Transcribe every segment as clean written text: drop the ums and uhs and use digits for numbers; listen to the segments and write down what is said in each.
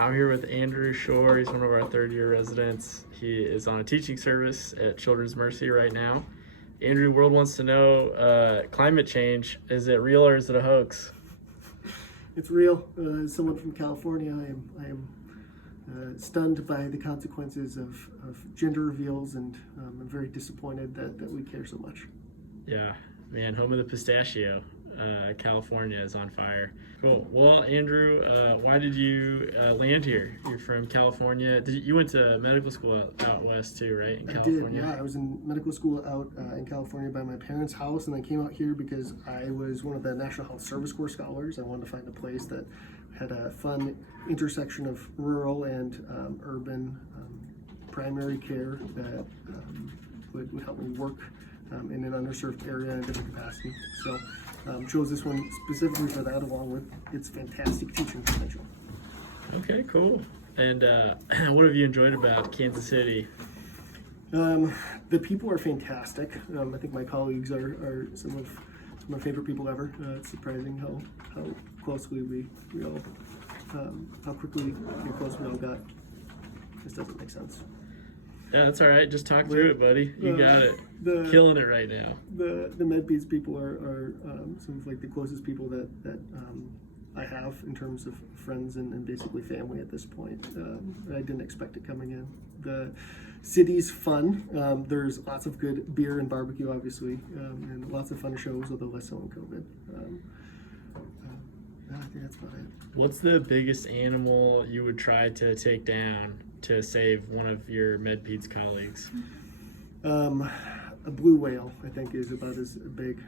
I'm here with Andrew Shore. He's one of our third-year residents. He is on a teaching service at Children's Mercy right now. Andrew, world wants to know, climate change, is it real or is it a hoax? It's real. As someone from California, I am stunned by the consequences of gender reveals, and I'm very disappointed that we care so much. Yeah, man, home of the pistachio. California is on fire. Cool. Well, Andrew, why did you land here? You're from California. You went to medical school out west too, right? In California? I did, yeah. I was in medical school out in California by my parents' house, and I came out here because I was one of the National Health Service Corps scholars. I wanted to find a place that had a fun intersection of rural and urban primary care that would help me work in an underserved area in a different capacity. So chose this one specifically for that, along with its fantastic teaching potential. Okay, cool. And what have you enjoyed about Kansas City? The people are fantastic. I think my colleagues are some of my favorite people ever. It's surprising how closely we all, how quickly close we all got. This doesn't make sense. Yeah, that's all right. Just talk through it, buddy. You got it. Killing it right now. The MedPeds people are some of like the closest people that I have in terms of friends and basically family at this point. I didn't expect it coming in. The city's fun. There's lots of good beer and barbecue, obviously, and lots of fun shows, although less so in COVID. I think that's about it. What's the biggest animal you would try to take down to save one of your MedPeds colleagues? A blue whale, I think, is about as big.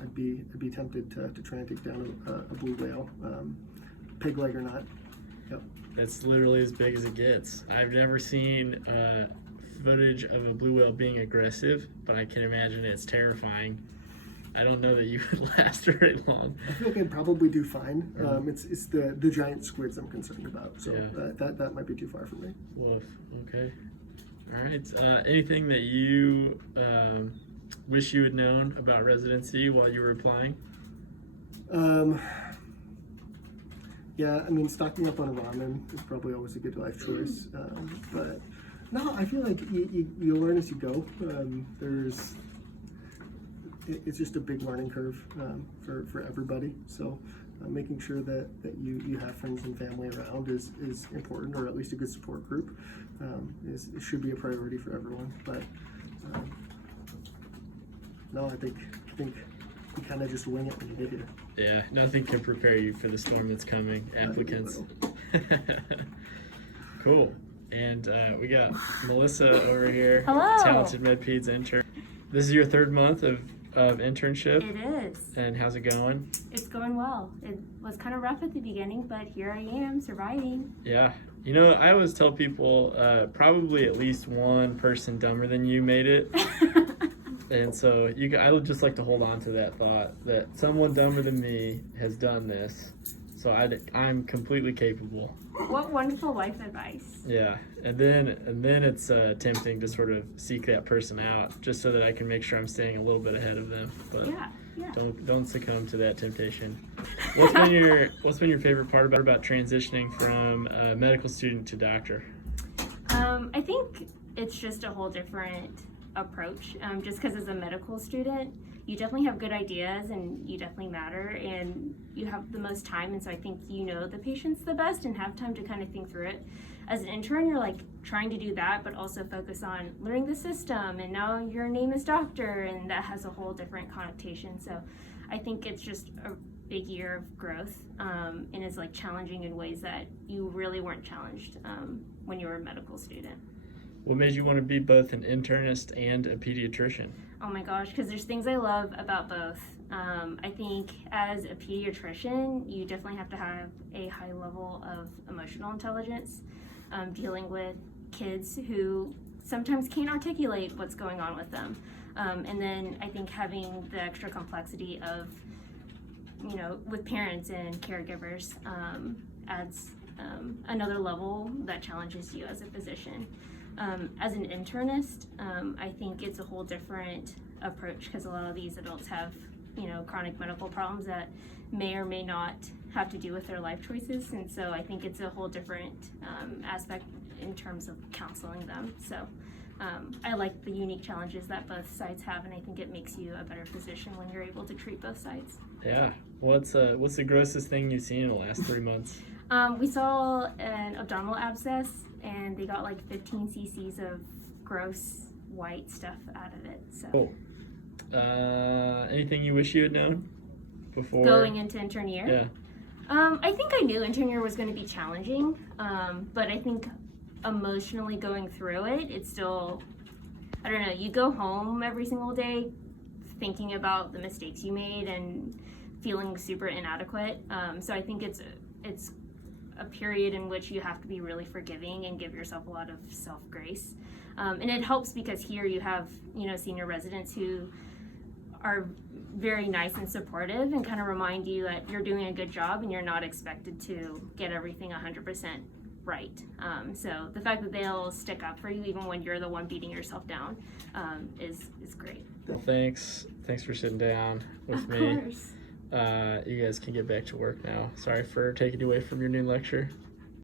I'd be tempted to try and take down a blue whale, pig leg or not. Yep. That's literally as big as it gets. I've never seen footage of a blue whale being aggressive, but I can imagine it's terrifying. I don't know that you would last very long. I feel like I'd probably do fine. It's the giant squids I'm concerned about, so yeah. That might be too far for me. Woof. Okay. All right. Anything that you wish you had known about residency while you were applying? Yeah, I mean, stocking up on ramen is probably always a good life choice. But no, I feel like you learn as you go. It's just a big learning curve for everybody. So making sure that you have friends and family around is important, or at least a good support group. It should be a priority for everyone. But no, I think you kind of just wing it when you get here. Yeah, nothing can prepare you for the storm that's coming. Applicants. Cool. And we got Melissa over here. Hello. Talented MedPeds intern. This is your third month of internship? It is. And how's it going? It's going well. It was kind of rough at the beginning, but here I am, surviving. Yeah. You know, I always tell people probably at least one person dumber than you made it. And so I would just like to hold on to that thought that someone dumber than me has done this. So I'm completely capable. What wonderful life advice. Yeah, and then it's tempting to sort of seek that person out just so that I can make sure I'm staying a little bit ahead of them. But yeah. Don't succumb to that temptation. What's been your favorite part about transitioning from a medical student to doctor? I think it's just a whole different approach. Just because as a medical student, you definitely have good ideas and you definitely matter and you have the most time, and so I think you know the patients the best and have time to kind of think through it. As an intern, you're like trying to do that but also focus on learning the system, and now your name is doctor and that has a whole different connotation. So I think it's just a big year of growth and is like challenging in ways that you really weren't challenged when you were a medical student. What made you want to be both an internist and a pediatrician? Oh my gosh, because there's things I love about both. I think as a pediatrician, you definitely have to have a high level of emotional intelligence, dealing with kids who sometimes can't articulate what's going on with them. And then I think having the extra complexity of, with parents and caregivers adds another level that challenges you as a physician. As an internist, I think it's a whole different approach because a lot of these adults have, chronic medical problems that may or may not have to do with their life choices. And so I think it's a whole different aspect in terms of counseling them. So I like the unique challenges that both sides have, and I think it makes you a better physician when you're able to treat both sides. Yeah. What's the grossest thing you've seen in the last 3 months? We saw an abdominal abscess, and they got like 15 cc's of gross white stuff out of it. So. Anything you wish you had known before going into intern year? Yeah. I think I knew intern year was going to be challenging, but I think emotionally going through it, it's still, I don't know, you go home every single day thinking about the mistakes you made and feeling super inadequate. So I think it's a period in which you have to be really forgiving and give yourself a lot of self-grace. And it helps because here you have, senior residents who are very nice and supportive and kind of remind you that you're doing a good job and you're not expected to get everything 100% right. So the fact that they'll stick up for you even when you're the one beating yourself down is great. Well, thanks for sitting down with me. Of course. You guys can get back to work now. Sorry for taking you away from your new lecture.